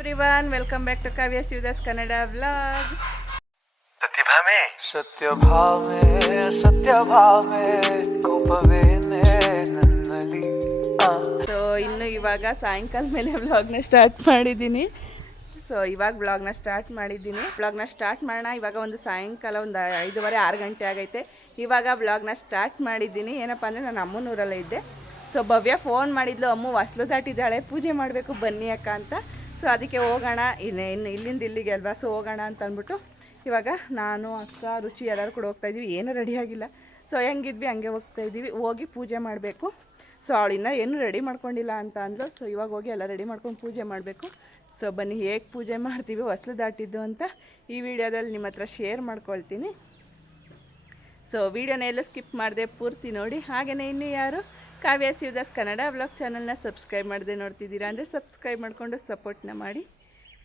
Everyone, welcome back to Kavya studios Kannada vlog. ಪ್ರತಿಭಾ ಮೇ ಸತ್ಯಭಾಮೆ ಕೋಪವೇನೆ ನನ್ನಲ್ಲಿ. ಸೊ ಇನ್ನು ಇವಾಗ ಸಾಯಂಕಾಲ ಮೇಲೆ ವ್ಲಾಗ್ನ ಸ್ಟಾರ್ಟ್ ಮಾಡಿದ್ದೀನಿ. ವ್ಲಾಗ್ನ ಸ್ಟಾರ್ಟ್ ಮಾಡೋಣ. ಇವಾಗ ಒಂದು ಸಾಯಂಕಾಲ ಒಂದು 5:30-6 ಗಂಟೆ ಆಗೈತೆ. ಇವಾಗ ವ್ಲಾಗ್ನ ಸ್ಟಾರ್ಟ್ ಮಾಡಿದ್ದೀನಿ. ಏನಪ್ಪ ಅಂದರೆ ನಾನು ಅಮ್ಮನೂರಲ್ಲೇ ಇದ್ದೆ. ಸೊ ಭವ್ಯ ಫೋನ್ ಮಾಡಿದ್ಲು, ಅಮ್ಮ ಹೊಸ್ಲು ದಾಟಿದ್ದಾಳೆ, ಪೂಜೆ ಮಾಡಬೇಕು ಬನ್ನಿ ಅಕ್ಕ ಅಂತ. ಸೊ ಅದಕ್ಕೆ ಹೋಗೋಣ, ಇನ್ನು ಇಲ್ಲಿಂದ ಇಲ್ಲಿಗೆ ಅಲ್ವಾ, ಸೊ ಹೋಗೋಣ ಅಂತ ಅಂದ್ಬಿಟ್ಟು ಇವಾಗ ನಾನು ಅಕ್ಕ ರುಚಿ ಎಲ್ಲರೂ ಕೂಡ ಹೋಗ್ತಾಯಿದ್ವಿ. ಏನೂ ರೆಡಿ ಆಗಿಲ್ಲ. ಸೊ ಹೆಂಗಿದ್ವಿ ಹಂಗೆ ಹೋಗ್ತಾಯಿದ್ದೀವಿ. ಹೋಗಿ ಪೂಜೆ ಮಾಡಬೇಕು. ಸೊ ಅವಳಿನ್ನ ಏನು ರೆಡಿ ಮಾಡ್ಕೊಂಡಿಲ್ಲ ಅಂತ ಅಂದ್ಲು. ಸೊ ಇವಾಗ ಹೋಗಿ ಎಲ್ಲ ರೆಡಿ ಮಾಡ್ಕೊಂಡು ಪೂಜೆ ಮಾಡಬೇಕು. ಸೊ ಬನ್ನಿ ಹೇಗೆ ಪೂಜೆ ಮಾಡ್ತೀವಿ ಹೊಸ್ಲು ದಾಟಿದ್ದು ಅಂತ ಈ ವಿಡಿಯೋದಲ್ಲಿ ನಿಮ್ಮ ಹತ್ರ ಶೇರ್ ಮಾಡ್ಕೊಳ್ತೀನಿ. ಸೊ ವಿಡಿಯೋನ ಎಲ್ಲ ಸ್ಕಿಪ್ ಮಾಡಿದೆ, ಪೂರ್ತಿ ನೋಡಿ. ಹಾಗೆಯೇ ಇನ್ನೂ ಯಾರು ಕಾವ್ಯ ಸ್ಟುಡಿಯೋಸ್ ಕನ್ನಡ ವ್ಲಾಗ್ ಚಾನಲ್ನ ಸಬ್ಸ್ಕ್ರೈಬ್ ಮಾಡದೆ ನೋಡ್ತಿದ್ದೀರಾ ಅಂದರೆ ಸಬ್ಸ್ಕ್ರೈಬ್ ಮಾಡಿಕೊಂಡು ಸಪೋರ್ಟ್ನ ಮಾಡಿ.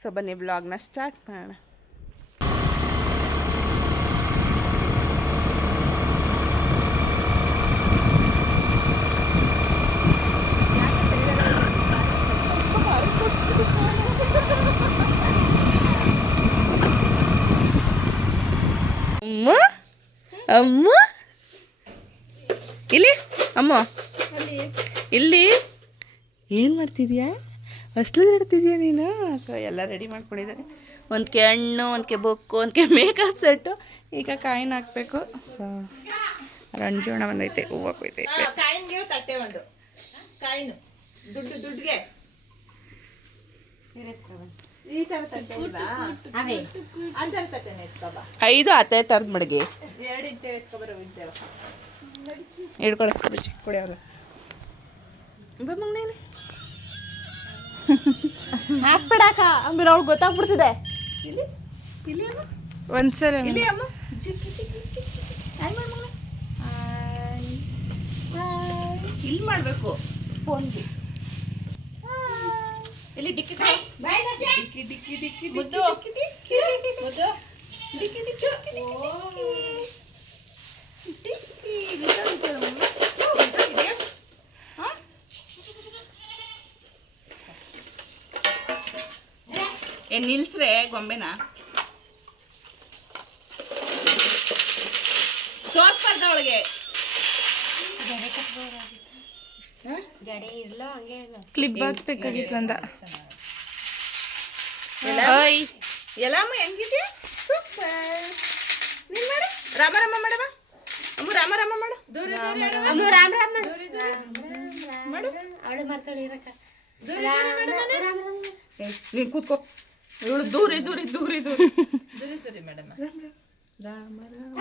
ಸೊ ಬನ್ನಿ ವ್ಲಾಗ್ನ ಸ್ಟಾರ್ಟ್ ಮಾಡೋಣ. ಅಮ್ಮ ಇಲ್ಲಿ, ಅಮ್ಮ ಇಲ್ಲಿ ಏನು ಮಾಡ್ತಿದ್ಯಾ? ಹೊಸ್ಲು ಇಡ್ತಿದ್ಯಾ ನೀನು? ಸೊ ಎಲ್ಲ ರೆಡಿ ಮಾಡ್ಕೊಂಡಿದ್ದಾರೆ. ಒಂದಕ್ಕೆ ಹಣ್ಣು, ಒಂದಕ್ಕೆ ಬೊಕ್ಕು, ಒಂದಕ್ಕೆ ಮೇಕಪ್ ಸೆಟ್ಟು. ಈಗ ಕಾಯಿನ ಹಾಕಬೇಕು. ಸೊ ರಂಜೋಣ ಬಂದೈತೆ, ಹೂವು ಕೊಯ್ತೈತೆ. ಕಾಯಿನ್ಗೆ ತಟ್ಟೆ ಒಂದು ಕಾಯಿನು ದುಡ್ಡಿಗೆ ಈ ಥರ ತಟ್ಟೆ ಅಂತ ತಟ್ಟೆನ ಎತ್ಕೊಬ. 5 ಅತ್ತೆ ಥರದ ಮಡಿಗೆ 2 ಇದ್ದೇವೆ ಎತ್ಕೊಬರೋ ಇದ್ದೇವೆ. ಹಿಡ್ಕೊಳಕ್ಕೆ ಕೊಡಿಯಲ್ಲ ಮಗನೇನೆ ಹಾಕ್ಬಿಡಾಕ ಆಮೇಲೆ ಅವ್ಳು ಗೊತ್ತಾಗ್ಬಿಡ್ತಿದೆ. ಇಲ್ಲಿ ಇಲ್ಲಿ ಅಮ್ಮ, ಒಂದ್ಸಲ ಇಲ್ಲಿ ಅಮ್ಮ, ಚಿಕ್ಕಿ ಚಿಕ್ಕಿ ಚಿಕ್ಕಿ ಹಾಯ್ ಮಾಡು ಮಗನೇ. ಇಲ್ಲಿ ಮಾಡಬೇಕು ಫೋನ್ಗೆ. ಇಲ್ಲಿ ಡಿಕ್ಕಿ ಡಿಕ್ಕಿ ಡಿಕ್ಕಿ ಡಿಕ್ಕಿ ಮುದ್ದು ಮುದ್ದು ಡಿಕ್ಕಿ ಡಿಕ್ಕಿ ಏನ್ ನಿಲ್ಸ್ರೆ ಗೊಂಬೆನ ತೋರ್ಸ್ಬಾರ್ದ ಅವಳಿಗೆ. ಕ್ಲಿಪ್ ಹಾಕ್ಬೇಕಾಗಿತ್ತು ಅಂದ. ಎಲ್ಲಮ್ಮ ಹೆಂಗಿದ್ಯಾ? ಸೂಪರ್. ನೀನ್ ಮಾಡು, ರಾಮ ರಾಮ ಮಾಡವ. ಅಮ್ಮ ರಾಮ ರಾಮ ಮಾಡು. ಅಮ್ಮ ರಾಮ್ ರಾಮ್ ಮಾಡು. ಮಾಡು. ಅವಳು ಮಾಡ್ತಾಳೆ ಇರಕ್ಕ. ನೀನ್ ಕೂತ್ಕೋ. ಇವಳು ದೂರಿ ದೂರಿ ದೂರಿ ದೂರಿ ದೂರಿ ಮೇಡಮ್. ರಾಮ ರಾಮ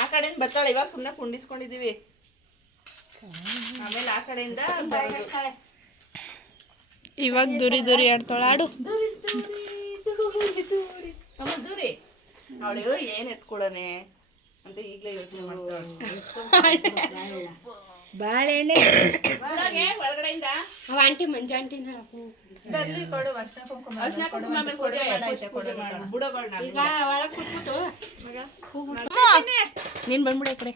ಆ ಕಡೆಯಿಂದ ಬರ್ತಾಳೆ. ಇವಾಗ ಸುಮ್ಮನೆ ಕುಂಡಿಸ್ಕೊಂಡಿದೀವಿ, ಆಮೇಲೆ ಆ ಕಡೆಯಿಂದ ಇವಾಗ ದೂರಿ ದೂರಿ ಆಡ್ತಾಳ. ಆಡು ಅಮ್ಮ ದೂರಿ. ಅವಳು ಏನ್ ಎತ್ಕೊಡನೆ ಅಂತ ಈಗಲೇ ಯೋಚನೆ ಮಾಡ್ತಾಳೆ. ಬಾಳೆಹಣ್ಣೆ ಒಳಗಡೆಯಿಂದ ಅವ ಆಂಟಿ ಮಂಜ ಆಂಟಿನ ನೀನ್ ಬಂದ್ಬಿಡ ಕಡೆ.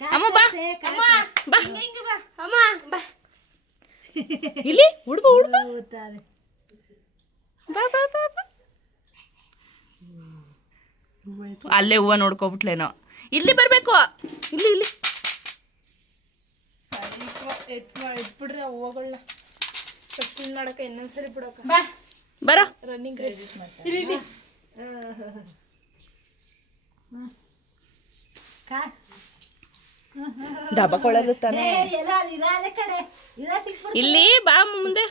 ಅಮ್ಮ ಬಾ, ಬಾ ಅಮ್ಮ ಬಾ ಇಲ್ಲಿ ಹುಡುಗ ಹುಡುಗ ಬಾ ಬಾ ಬಾ ಬಾ. ಅಲ್ಲೇ ಹೂವ ನೋಡ್ಕೊಬಿಟ್ಲೇನೋ. ಇಲ್ಲಿ ಬರ್ಬೇಕು, ಇಲ್ಲಿ ಇಲ್ಲಿ ಎತ್ಬಿಡ್ರಿ ಹೂವಗಳನ್ನ ಫಸ್ಟ್ ಮಾಡಕ ಇನ್ನೊಂದ್ಸರಿ ಬಿಡಕ. ಬರ ರನ್ನಿಂಗ್ ರೇಸ್ ಡಬ್ಬಕೊಳ್ಳಲು ತಾನೆ. ಇಲ್ಲಿ ಬಾ ಮುಂದೆ.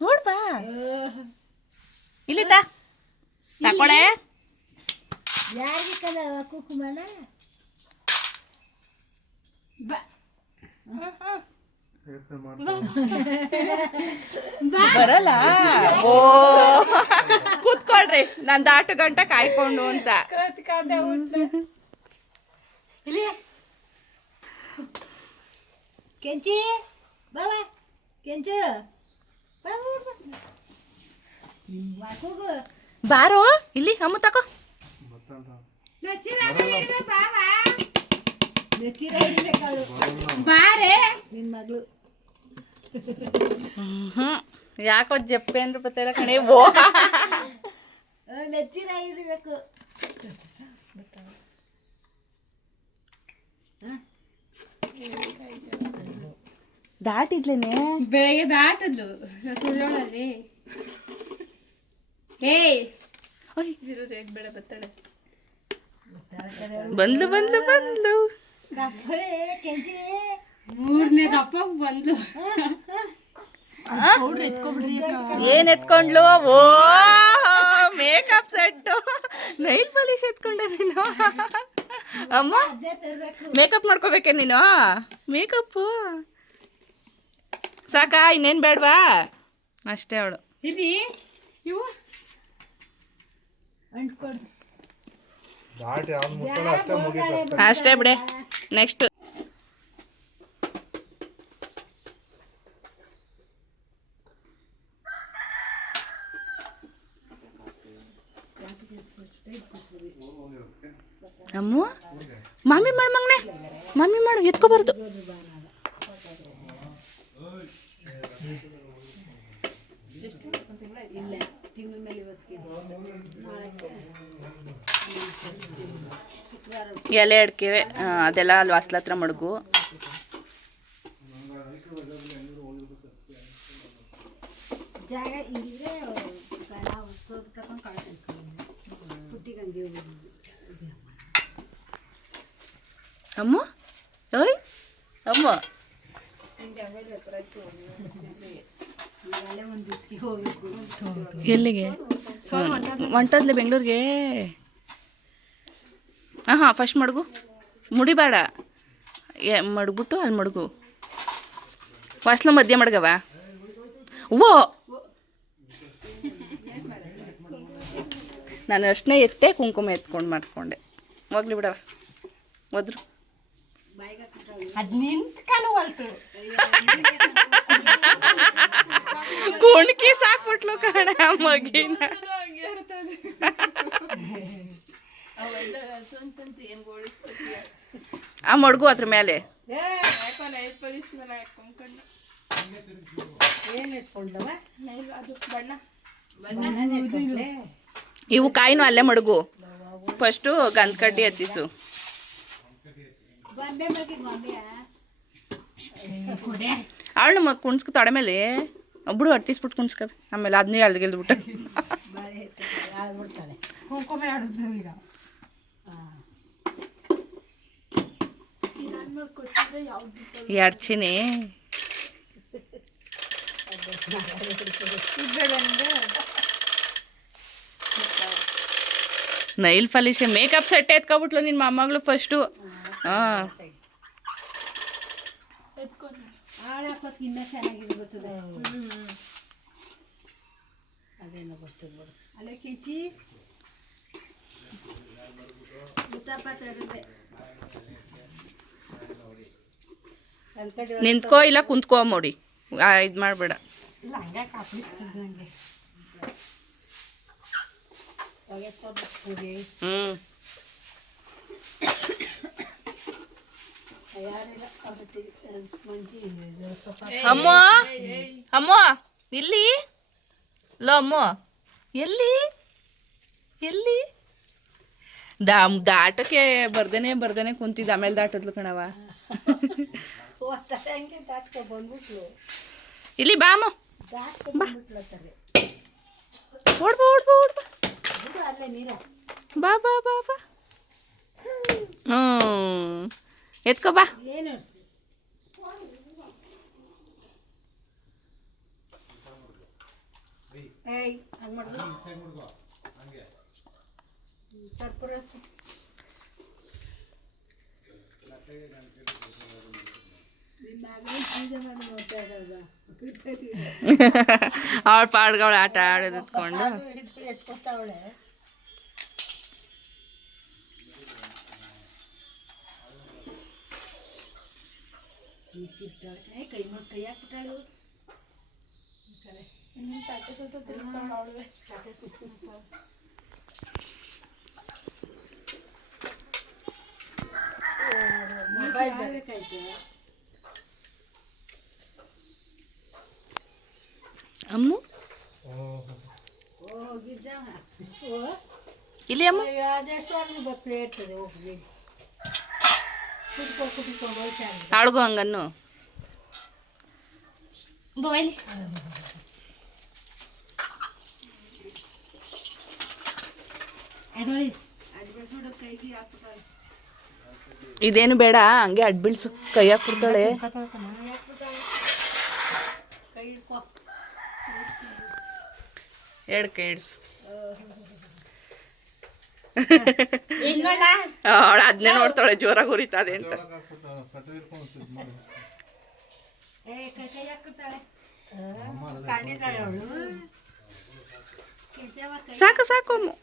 ನೋಡ್ಬಾ ಇಲ್ಲಿ ತಕೊಳೆ. ಬರಲ್ಲ. ಓ ಕೂತ್ಕೊಳ್ರಿ, ನಾನು 8 ಗಂಟೆ ಕಾಯ್ಕೊಂಡು ಅಂತ. ಇಲ್ಲಿ ಕೆಂಚಿ ಬಾವ ಕೆಂಚು ಹೋಗು ಬಾರೋ ಇಲ್ಲಿ ಅಮ್ಮ ತಕೋ. ನೆಚ್ಚಿರ ಹಿಡಿಬೇಕಾಳು ಬಾರೆ ನಿನ್ ಮಗಳು ಯಾಕೋ ಜಪ್ಪೆ ಅಂದ್ರೆ ಗೊತ್ತಿಲ್ಲ ಕಣೆ. ಓ ನೆಚ್ಚಿರ ಹಿಡಿಬೇಕು ದಾಟಿದ್ಲೇನೆ. ಬೆಳಗ್ಗೆ ದಾಟದ್ಲು ಸುಳ್ಳೋಳಲ್ಲಿ. ಏಯ್ ಬೇಡ ಬತ್ತಾಳೆ. ಬಂದ್ಲು ಬಂದ್ಲು ಬಂದ್ಲು. ಕೆಂಚಿ ಮೂರನೇ ದಪ್ಪ ಬಂದ್ಲು. ಏನ್ ಎತ್ಕೊಂಡ್ಲು? ಓ ಮೇಕಪ್ ಸೆಟ್, ನೈಲ್ ಪಾಲಿಶ್ ಎತ್ಕೊಂಡೆ ನೀನು. ಅಮ್ಮ ಮೇಕಪ್ ಮಾಡ್ಕೋಬೇಕೆ ನೀನು? ಮೇಕಪ್ ಸಾಕಾ? ಇನ್ನೇನು ಬೇಡವಾ? ಅಷ್ಟೇ ಅವಳು. ಇಲ್ಲಿ ಇವು ಅಂಟ್ಕೊಡು ದಾಟಿ ಯಾವ್ದು ಮುಟ್ಟಲ್ಲ ಅಷ್ಟೇ ಮುಗೀತು ಅಷ್ಟೇ. ಅಷ್ಟೇ ಬಿಡೆ. ನೆಕ್ಸ್ಟ್ ಅಮ್ಮು ಮಾಮಿ ಮಾಡು ಮಗನೆ, ಮಾಮಿ ಮಾಡು, ಎತ್ಕೋಬಾರ್ದು. ಎಲೆ ಅಡಿಕೆ ಅದೆಲ್ಲ ಅಲ್ಲಿ ವಾಸ್ಲ ಹತ್ರ ಮಡಗು. ಜಾಗ ಇಲ್ಲಿದ್ರೆ ನಾವು ಕರ್ಕೊಂಡು ಕಳ್ಕೊಂಡು ಪುಟ್ಟಿಗಂದಿ ಅಮ್ಮ ಓಯ್ ಅಮ್ಮ ಒಂದು ದಿವ್ಸಕ್ಕೆ ಹೋಗ್ಬೇಕು. ಎಲ್ಲಿಗೆ? ಹೊಂಟೋದ್ಲೆ ಬೆಂಗಳೂರಿಗೆ. ಹಾಂ ಫಸ್ಟ್ ಮಡಗು, ಮುಡಿಬೇಡ, ಮಡಗ್ಬಿಟ್ಟು ಅಲ್ಲಿ ಮಡಗು. ವಾಸ್ಲ ಮಧ್ಯ ಮಡ್ಗವ. ಓ ನಾನು ಅಷ್ಟನ್ನೇ ಎತ್ತೆ ಕುಂಕುಮ ಎತ್ಕೊಂಡು ಮಾಡ್ಕೊಂಡೆ. ಹೋಗ್ಲಿ ಬಿಡವ, ಹೋದ್ರು. ಅದು ನಿಂತ್ಕೊಂಡು ಹೊಲ್ತು ಕುಣ್ಕಿ ಸಾಕ್ಬಿಟ್ಲು ಕಣ ಮಗಿನ. ಆ ಮಡ್ಗು ಅದ್ರ ಮೇಲೆ ಏನು ಎತ್ಕೊಂಡವ ಇವು ಕಾಯಿನೂ ಅಲ್ಲೇ ಮಡ್ಗು. ಫಸ್ಟು ಗಂಧ ಕಡ್ಡಿ ಹತ್ತಿಸು. ಗೊಂಬೆ ಮಗಿ ಗೊಂಬೆಯ ಅವಳು ಕುಣ್ಸ್ಕೊ ತೊಡೆ ಮೇಲೆ ಒಬ್ಬಳು ಹತ್ತಿಸ್ಬಿಟ್ಟು ಕುಣ್ಸ್ಕೊ. ಆಮೇಲೆ ಅದನ್ನೇ ಅಳ್ಗೆಲ್ದ್ಬಿಟ್ಟು ಆಡ್ಬಿಡ್ತಾಳೆ. ಕುಂಕುಮ ಆಡಿದ್ನು ಈಗ ಎಡ್ಚಿನಿ. ನೈಲ್ ಪಾಲಿಶ್ ಮೇಕಪ್ ಸೆಟ್ ಎತ್ಕೊಬಿಟ್ಲು ನಿನ್ನ ಮೊಮ್ಮಗಳು ಫಸ್ಟು. ಹಾಂ ಹಾಳಾಕೋತ್ ಇನ್ನೂ ಚೆನ್ನಾಗಿರ್ತದೆ. ಅದೇನೋ ಗೊತ್ತದ ಬಿಡು. ಅಲ್ಲೇ ಕಿಚಿ ಮುತ್ತಪ್ಪ ತರದೆ ನಿಂತ್ಕೋ ಇಲ್ಲ ಕುಂತ್ಕೋ ನೋಡಿ, ಇದು ಮಾಡಬೇಡ. ಇಲ್ಲ ಹಂಗೆ ಕಾಪಿಸ್ತದೆ ನನಗೆ ಹೊಗೆ ತೊಗೊಳ್ಳಿ. ಯಾರಿಲ್ಲ ಮಂಜಿ ಅಮ್ಮ ಅಮ್ಮ ಇಲ್ಲಿ ಲೋ ಅಮ್ಮ ಎಲ್ಲಿ ಎಲ್ಲಿ ದಾಟಕ್ಕೆ ಬರ್ದೇನೆ ಕುಂತಿದ್ದ. ಆಮೇಲೆ ದಾಟದ್ಲು ಕಣವ. ಹಂಗೆ ದಾಟ್ಕೊ ಬಂದ್ಬಿಟ್ಲು. ಇಲ್ಲಿ ಬಾ ಅಮ್ಮ, ದಾಟ್ಕೊ ಬಂದ್ಬಿಟ್ಲತ್ತಾರೆ. ಓಡ್ಬಾ ಓಡ್ಬಾ ಓಡ್ಬಾ, ಬಿಡು ಅಲ್ಲೇ ನೀರ ಬಾ ಬಾ ಬಾ ಬಾ. ಹ್ಞೂ ಎತ್ಕೋ ಬಾ. ಏನು ಏಯ್ ಹಂಗೆ ಮಾಡಿದ್ರು ಕರ್ಪೂರ ಅವಳ ಪಾಡ್ಗಳು ಆಟ ಆಡೋದು ಎತ್ಕೊಂಡು ಎತ್ಕೊತಾವಳೆ. ತಿರ್ತಾಳೆ ಕೈ ಮಾಡಿ ಕೈ ಹಾಕ್ಬಿಟ್ಟಾಳು ತಟ್ಟೆ ಸುತ್ತ ತಿರ್ತಾಳೆ ಅವಳುವೆ. ತಟ್ಟೆ ಸುತ್ತ ಮೊಬೈಲ್ ಬೇಕಾಯ್ತು. ಅಮ್ಮು ಹೋಗಿದ್ದ ಇಲ್ಲಿ ಅಮ್ಮ ಅದೆಷ್ಟು ಬತ್ತಲೇ ಇರ್ತದೆ ಹೋಗಿ ಕುಟ್ಕೊಂಡು ಹೋಗ್ತಾನೆ. ಅವಳಿಗೂ ಹಂಗನ್ನು ಬಾಯ್ಲಿ ಕೈಗೆ ಹಾಕ್ಬಿಟ್ಟಾಳೆ. ಇದೇನು ಬೇಡ ಹಂಗೆ ಅಡ್ಬಿಳ್ಸು ಕೈ ಹಾಕ್ಬಿಡ್ತಾಳೆ. ಕೈ ಇಟ್ಕೊ. ಎರಡು ಕೈ ಇಡ್ಸು. ಹೆಂಗೋಳ ಅವಳು ಅದನ್ನೇ ನೋಡ್ತಾಳೆ ಜೋರಾಗಿ ಉರಿತಾದೆ ಅಂತ. ಕೈ ಕೈ ಹಾಕ್ಬಿಡ್ತಾಳೆ. ಕಂಡಿದ್ದಾಳೆ ಅವಳು. ಸಾಕು ಸಾಕು ಅಮ್ಮು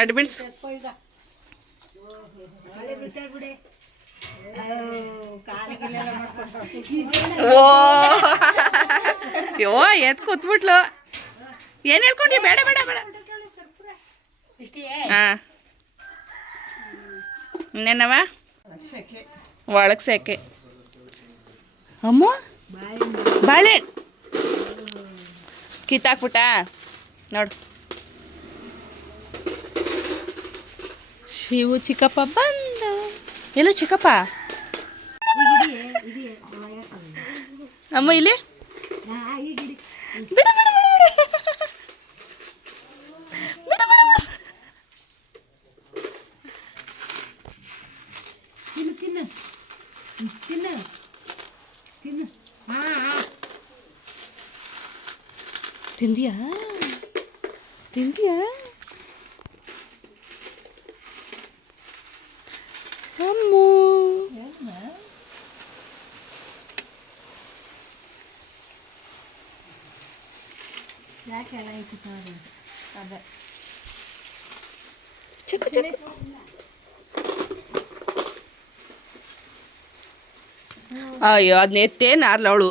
ಅಡ್ಬಿಳ್ಸು. ಈಗ ಮಳೆ ಬಿಟ್ಟಾಳ ಬಿಡೆ. ಕಾಲಿಗೆಲ್ಲ ಮಾಡ್ಕೊಂಡು ಓ ಯೋ ಎತ್ ಕೂತ್ಬಿಟ್ಲು. ಏನು ಹೇಳ್ಕೊಂಡಿ? ಬೇಡ ಬೇಡ ಬೇಡ. ಹಾಂ ಇನ್ನೇನವ ಒಳಗೆ ಸೆಕೆ. ಅಮ್ಮ ಬಾಳೆಹಣ್ಣು ಕಿತ್ತಾಕ್ಬಿಟ್ಟ ನೋಡು. ಶಿವು ಚಿಕ್ಕಪ್ಪ ಬಂದ. ಎಲ್ಲೋ ಚಿಕ್ಕಪ್ಪ ಅಮ್ಮ ಇಲ್ಲಿ ಬಿಡ ಬಿಡ ಬಿಡ ಬಿಡ ಬಿಡ ಬಿಡ. ತಿನ್ನು ತಿನ್ನು ತಿನ್ನು ತಿನ್ನು. ತಿಂದಿಯಾ ತಿಂದಿಯಾ ಅಮ್ಮು? ಯಾಕೆ ಎಲ್ಲ ಇಟ್ಟಿರ್ತಾರೆ? ಅದೇ ಚಿಕ್ಕ ಚಿಕ್ಕ ಅಯ್ಯೋ ಅದನ್ನ ಎತ್ತೇ ನಾರ್ಲು ಅವಳು.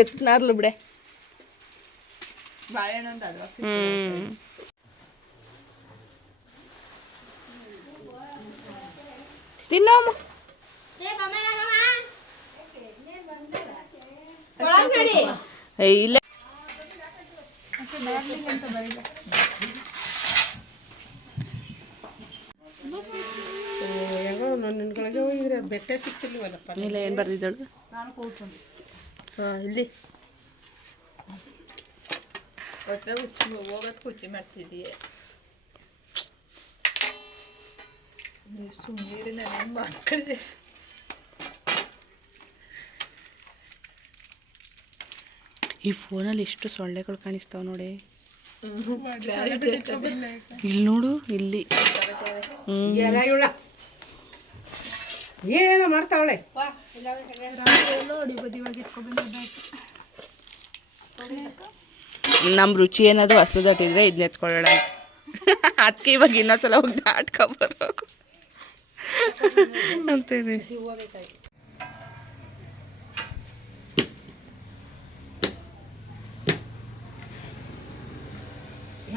ಎತ್ತು ನಾರ್ಲು ಬಿಡೆ. ಬಾಳೆಹಣ್ಣು ಅಂತ ಅಲ್ವಾ? ತಿನ್ನಮ್ಮ. ಇಲ್ಲ ಹೆಂಗೋ ನಿನ್ಗಳಿಗೆ ಹೋಗಿದ್ರೆ ಬೆಟ್ಟ ಸಿಕ್ತಿಲ್ವಲ್ಲಪ್ಪ. ಇಲ್ಲ ಏನು ಬರ್ದಿದ್ದಳು? ನಾನು ಕೂತ್ಕೊಂಡು ಹಾಂ ಇಲ್ಲಿ ಹೊಟ್ಟೆ ಹುಚ್ಚಿ ಹೋಗೋದು ಕುಚ್ಚಿ ಮಾಡ್ತಿದ್ದೀಯ. ಸುಮ್ಮೀರಿನ ನನ್ನ ಮಕ್ಕಳಿದೆ. ಈ ಫೋನಲ್ಲಿ ಎಷ್ಟು ಸೊಳ್ಳೆಗಳು ಕಾಣಿಸ್ತಾವ ನೋಡಿ. ಇಲ್ಲಿ ನೋಡು ಇಲ್ಲಿ. ಏನೋ ಮಾಡ್ತಾವಳೆ. ನಮ್ಮ ರುಚಿ ಏನಾದರೂ ಹಸು ದಾಟಿದ್ರೆ ಇದನ್ನ ಎತ್ಕೊಳ್ಳೋಣ. ಅದಕ್ಕೆ ಇವಾಗ ಇನ್ನೊಂದ್ಸಲ ಹೋಗಿ ದಾಟ್ಕೊಬರ್ಬೇಕು ಅಂತ ಇದೆ.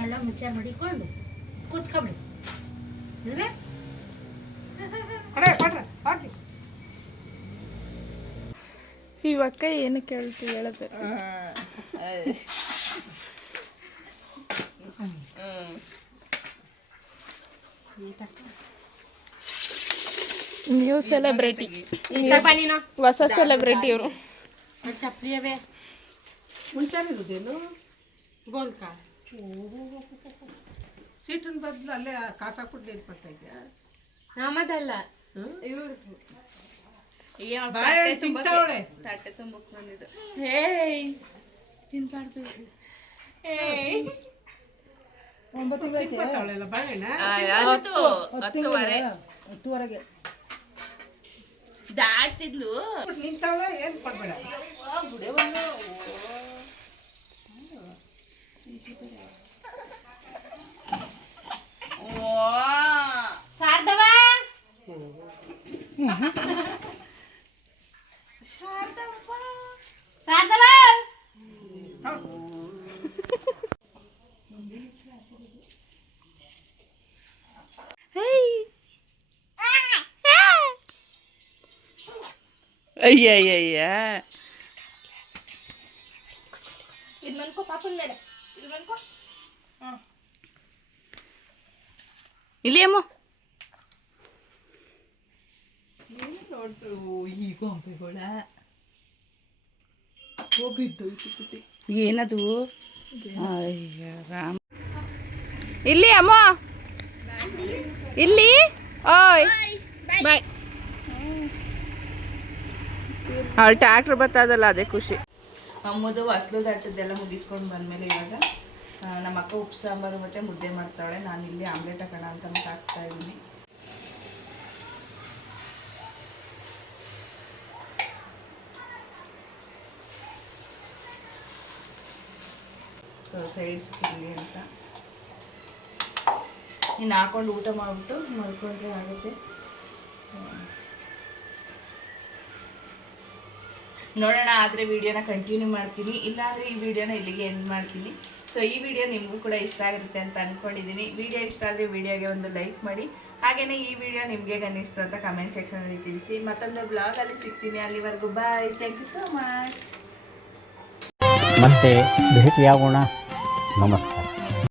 ಎಲ್ಲ ಮುಚ್ಚ ಮಡಿಕೊಂಡು ಕೂತ್ಕೊಬಿಡಿ. ಇವಕ್ಕ ಏನು ಕೇಳ್ತೀವಿ ಹೇಳಬೇಕು. ನೀವು ಸೆಲೆಬ್ರಿಟಿ, ಹೊಸ ಸೆಲೆಬ್ರಿಟಿ ಇವರು. ಚಪ್ಪಲಿಯವೇ ಮುಂಚಾನಿರುವುದೇನು ಗೋಲ್ಕ ಸೀಟಿನ ಬದಲು ಅಲ್ಲೇ ಕಾಸಾಕ್ಬಿಟ್ಟು ನೀರು ಬರ್ತಾ ಇದೆಯಾ? ನಮ್ಮದಲ್ಲ ಇವ್ರು. ತಟ್ಟೆ ತುಂಬಕ್ಕೆ ಬಂದಿದ್ದು. ಹೇಯ್ ತಿನ್ಬಾರ್ದು. ಹೇಯ್ 9 ತಿಂಗಳು ಬರ್ತಾವಳೆಲ್ಲ ಬಾಳೆಹಣ್ಣ. 10:10 ದಾಟ್ತಿದ್ಲು. ನಿಂತವಳ ಏನು ಕೊಡ್ಬೇಡ. ಅಯ್ಯಯ್ಯಯ್ಯ ಇದು ಮನ್ಕೋ ಪಾಪನ ಮೇಲೆ ಇದು ಮನ್ಕೋ. ಇಲ್ಲಿ ಅಮ್ಮ ಏನದು ಅಯ್ಯ ರಾಮ ಇಲ್ಲಿ ಅಮ್ಮ ಇಲ್ಲಿ ಓಯ್ ಬಾಯ್ ಅವ್ಳು ಟ್ಯಾಕ್ಟ್ರ್ ಬರ್ತದಲ್ಲ ಅದೇ ಖುಷಿ. ಅಮ್ಮದು ಹೊಸ್ಲು ದಾಟದ್ದೆಲ್ಲ ಮುಗಿಸ್ಕೊಂಡು ಬಂದಮೇಲೆ ಇವಾಗ ನಮ್ಮ ಅಕ್ಕ ಉಪ್ಪು ಸಾಂಬಾರು ಮತ್ತು ಮುದ್ದೆ ಮಾಡ್ತಾಳೆ. ನಾನು ಇಲ್ಲಿ ಆಮ್ಲೆಟ್ ಹಾಕೋಣ ಅಂತ ಮತ್ತೆ ಹಾಕ್ತಾ ಇದ್ದೀನಿ. ಸೊ ಸೈಡ್ಸ್ ಇರಲಿ ಅಂತ ಇನ್ನು ಹಾಕೊಂಡು ಊಟ ಮಾಡಿಬಿಟ್ಟು ಮಲ್ಕೊಂಡ್ರೆ ಆಗುತ್ತೆ. ನೋಡೋಣ, ಆದರೆ ವಿಡಿಯೋನ ಕಂಟಿನ್ಯೂ ಮಾಡ್ತೀನಿ, ಇಲ್ಲಾಂದರೆ ಈ ವಿಡಿಯೋನ ಇಲ್ಲಿಗೆ ಎಂಡ್ ಮಾಡ್ತೀನಿ. ಸೊ ಈ ವಿಡಿಯೋ ನಿಮಗೂ ಕೂಡ ಇಷ್ಟ ಆಗಿರುತ್ತೆ ಅಂತ ಅಂದ್ಕೊಂಡಿದ್ದೀನಿ. ವಿಡಿಯೋ ಇಷ್ಟ ಆದರೆ ವಿಡಿಯೋಗೆ ಒಂದು ಲೈಕ್ ಮಾಡಿ, ಹಾಗೆಯೇ ಈ ವಿಡಿಯೋ ನಿಮಗೆ ಅನ್ನಿಸ್ತು ಅಂತ ಕಮೆಂಟ್ ಸೆಕ್ಷನಲ್ಲಿ ತಿಳಿಸಿ. ಮತ್ತೊಂದು ಬ್ಲಾಗಲ್ಲಿ ಸಿಗ್ತೀನಿ. ಅಲ್ಲಿವರೆಗೂ ಬಾಯ್, ಥ್ಯಾಂಕ್ ಯು ಸೋ ಮಚ್. ಮತ್ತೆ ಭೇಟಿಯಾಗೋಣ. ನಮಸ್ಕಾರ.